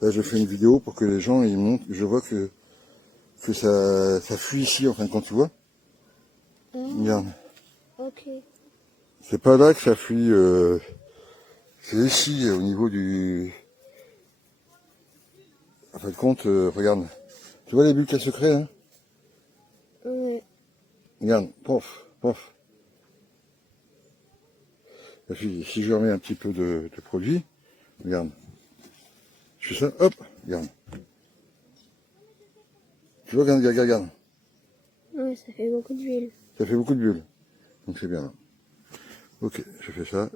Là, je fais une vidéo pour que les gens ils montent. Je vois que ça fuit ici, en fin de compte, tu vois. Regarde. Ok. C'est pas là que ça fuit. C'est ici, au niveau du... En fin de compte, regarde. Tu vois les bulles qu'elle se crée, hein? Ouais. Regarde, pof, pof. Et puis, si je remets un petit peu de produit, regarde. Je fais ça, hop, regarde. Tu vois, regarde, regarde, regarde. Ouais, ça fait beaucoup d'huile. Ça fait beaucoup de bulles. Donc c'est bien là. Ok, je fais ça.